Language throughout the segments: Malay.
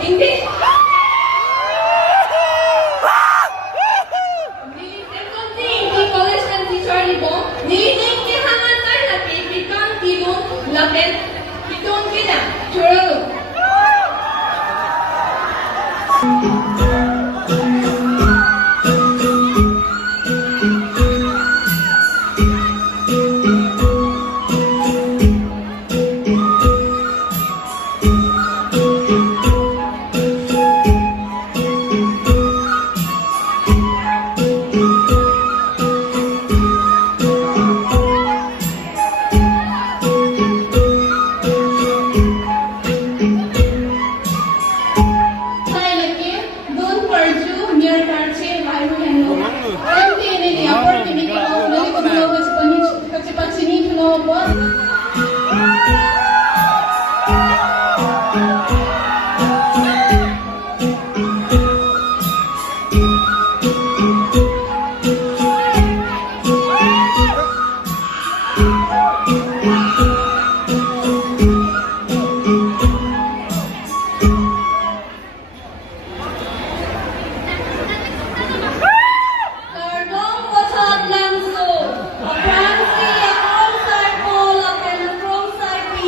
Hindi. Second thing, di college kan teacher nito, nilinig ni hangan tayo na kaibigan tinong lapit. Itong kina, churalo. Vothatlangso, a Francie, a outside Paul, a pen from side P,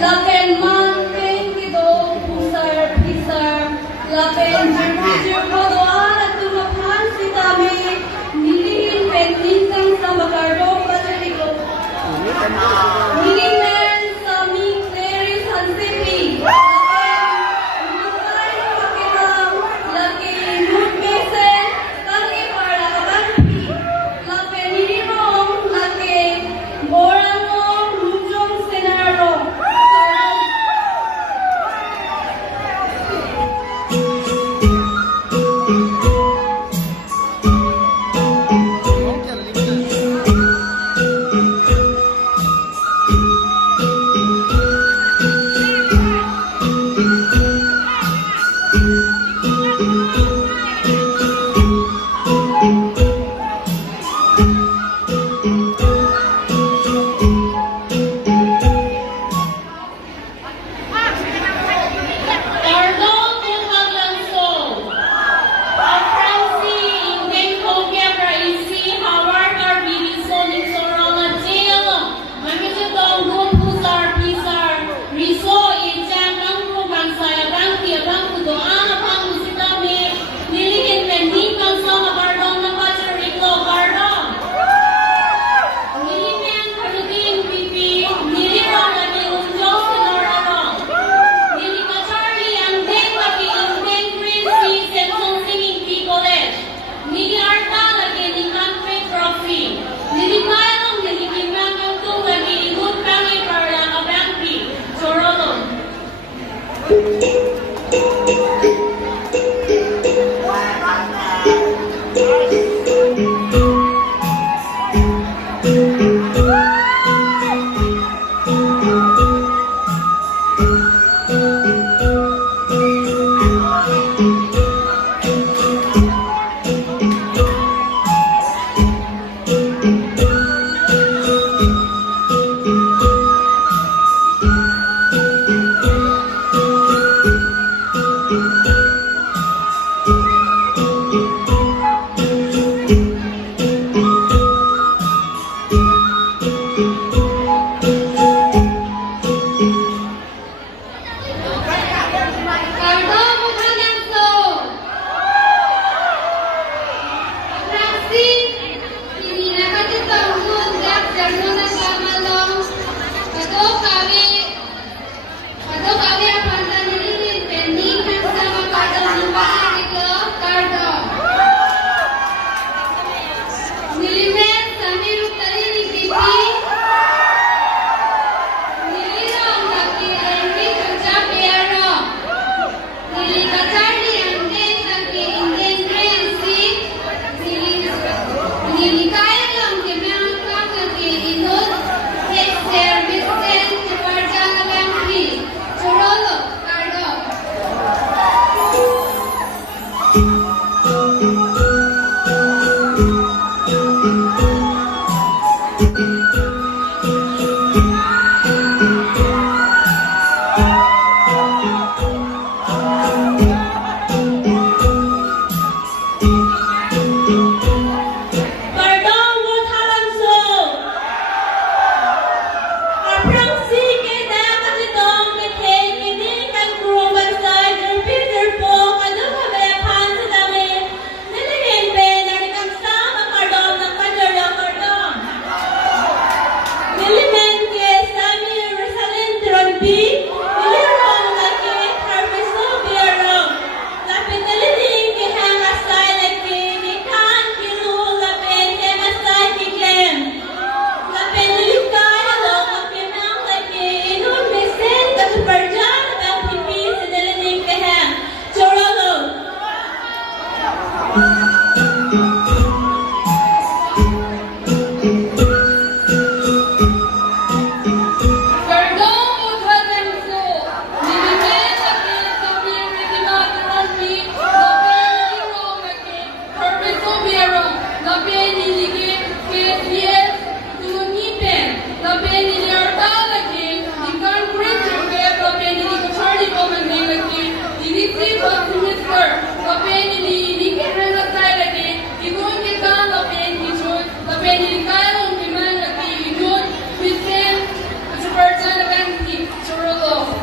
lapen man, pen kido, pusar, pisar, lapen jerpijir kodoan, at tumapan si Tami, nilihin pen ninsang sa makardo, pajariko. Nilihin sa Migneris Hansipi, Chief of Minister, lapen ni Kerala Sai lagi, ikut kita lapen ikut, lapen ni kaya orang mana lagi ikut, within seperti lapen di Chorolo.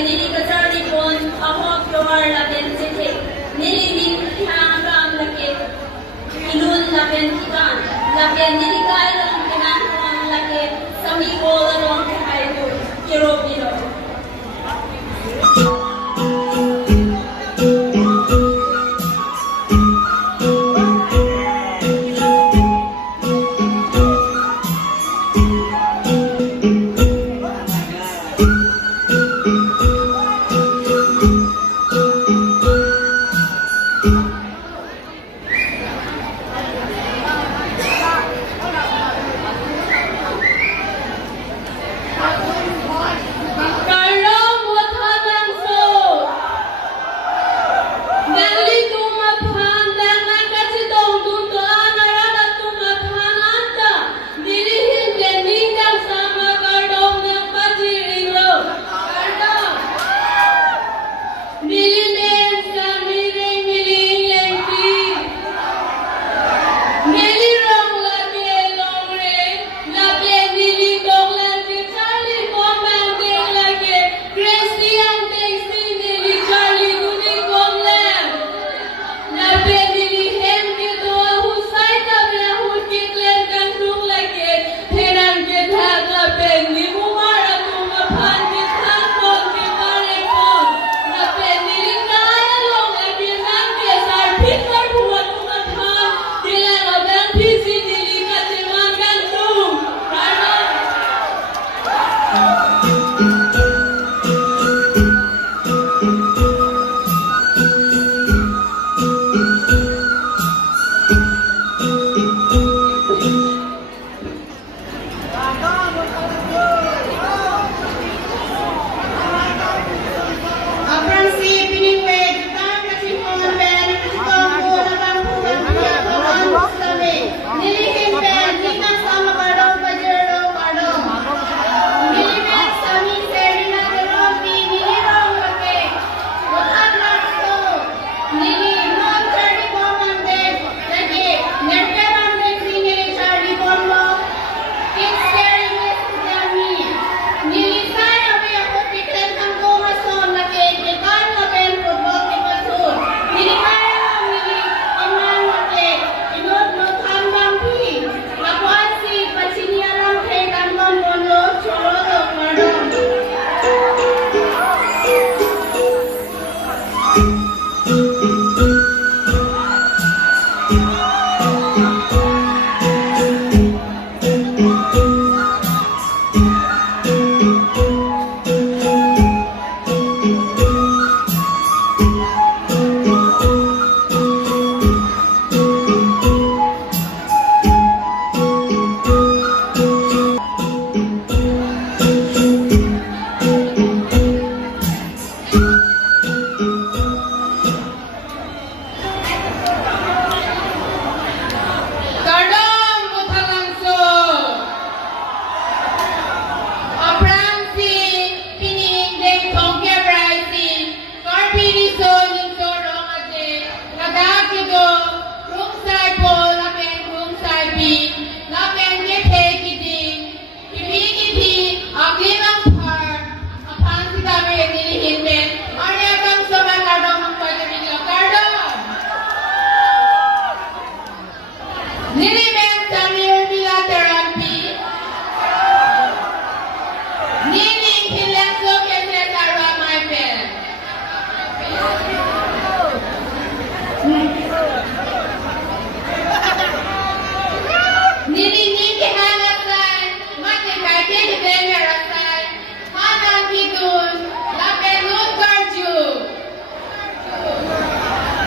Nili kasari pon ahok luar laben cete. Nili din hangam laki ilun laben kitan. Laben nili kailong pinangkong laki sami kolarong kahayo kiro biro. Nili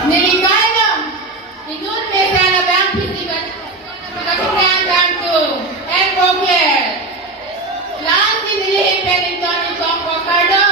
Niligaidam, inun mesana bang pisikat, katingan bantu, and Rogier. Lan dinili penitoni kong wakardo.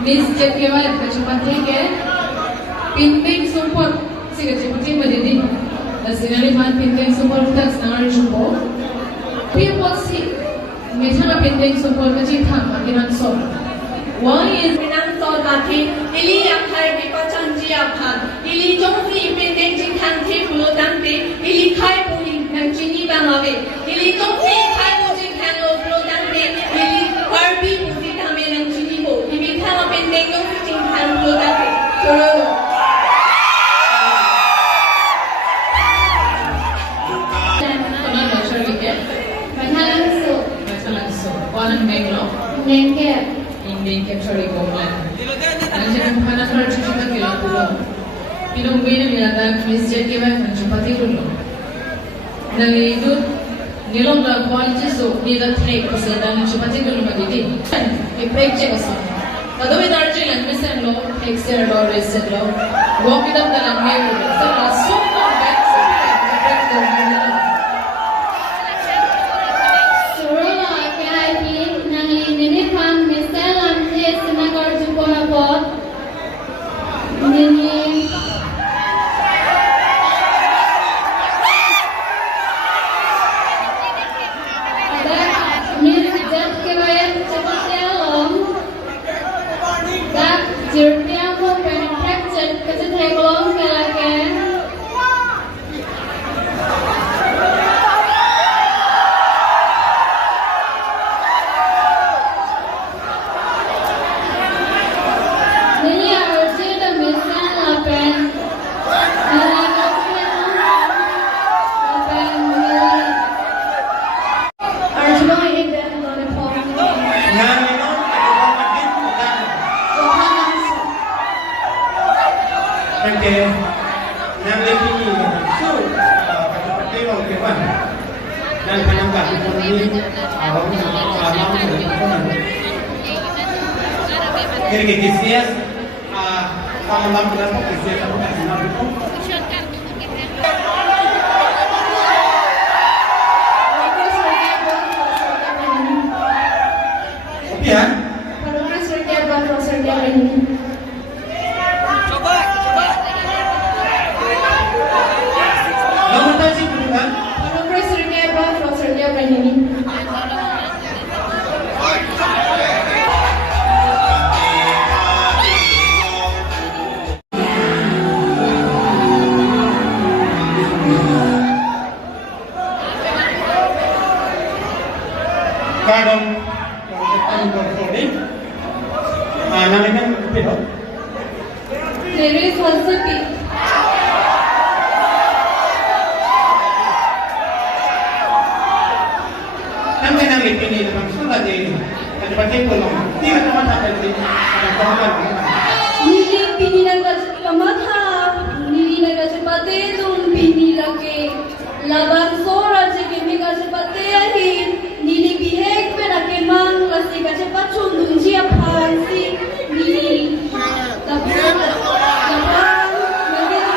This ZKYF kacamata ke pinting support siga ciputing madidi asingali man pinting support tak sangar jumbo people see methana pinting support kacing tham akinan so one is Pinang so dati ili akai biko chanji aphan ili jongsi pinting jing tham thi pulo dante ili khai puli nang chini bangawe ili jongsi khai puli khan lo pulo dante ili karbi puli dhame nang chini bo ili thama pinting jongsi jing tham pulo dante choro Vothatlangso. One in Bangalore. Nengke In Bangalore, sorry, pinungguin nila Miss ZKYF ang chupati kulo. Nangidut nilong na quality so nila take kasi nang chupati kulo magidi. I-break check us. Kadami darje lang misan lo exer lo reset lo. Walk it up na lang ngayon. Sa lasong ng back sa break the nila. Surula kaya nang ininipan misalam tes nagor juponabot. Nini Kaya kisiyas, pangalam ko lang po, kisiyas ako kasi sinabi ko. Opihan? Namatay si Pulutan? Kadang recording, namanya apa? There is recipe. Namanya nang ipini dalam surat ini, ada pakai kolom. Tidak cuma sampai di kolom. Nili pininaga kamatha, nili naga sepate tum pinilake, laban sora jeke mega sepate ahin, nili bihek pera kemang lasi ka sepat chundung jia phansi, nili kapang nagin.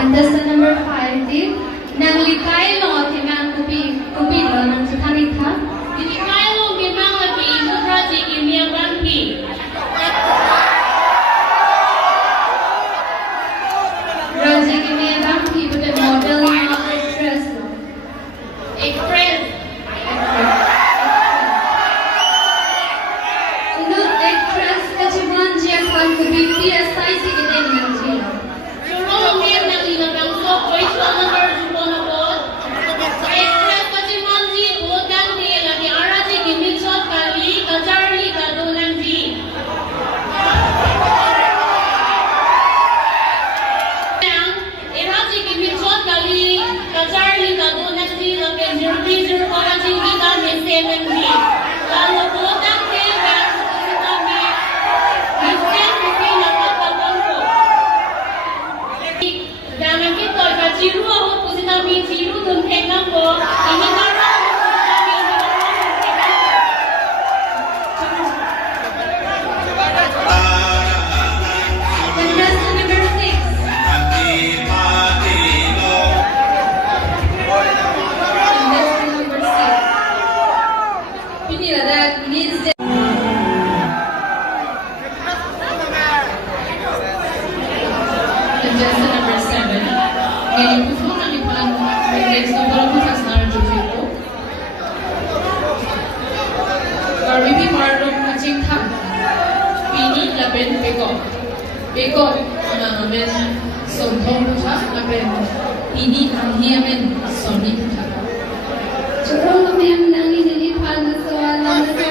Contestant number 5 di nang likay lo tinang kupi lo nang sutanita Likay lo ginang lagi mutra di kimia banki. Raji kimi bangki but the model na express lo Express. Inu express kasi manjia kan kupi PSI si kita nang jila Surong game ng Vothatlangso, voice number juponabot. Express kasi manji bukan di lagi araji gimitsot kali kacarli kadunan di. Iraji gimitsot kali kacarli kadunan di lagi zirbi araji kita mesemen di. Lalu bukan di gas kita me. Express kasi napagpapangko. Dalam kita kaciru aku pusi kami ciru dan hengang ko ini karena Contestant number 6 Contestant number 6 Pinila that needs the Contestant number 7. Ngayon po po nalipan may next na parang bukas na rin po. Garbibi Marlon Kaching Tham. Pini Laben Peko. Peko ang amen sontong po siya. Laben Pini ang hiyamen sonni po siya. Surong kami ang nang inilipan sa wala na sa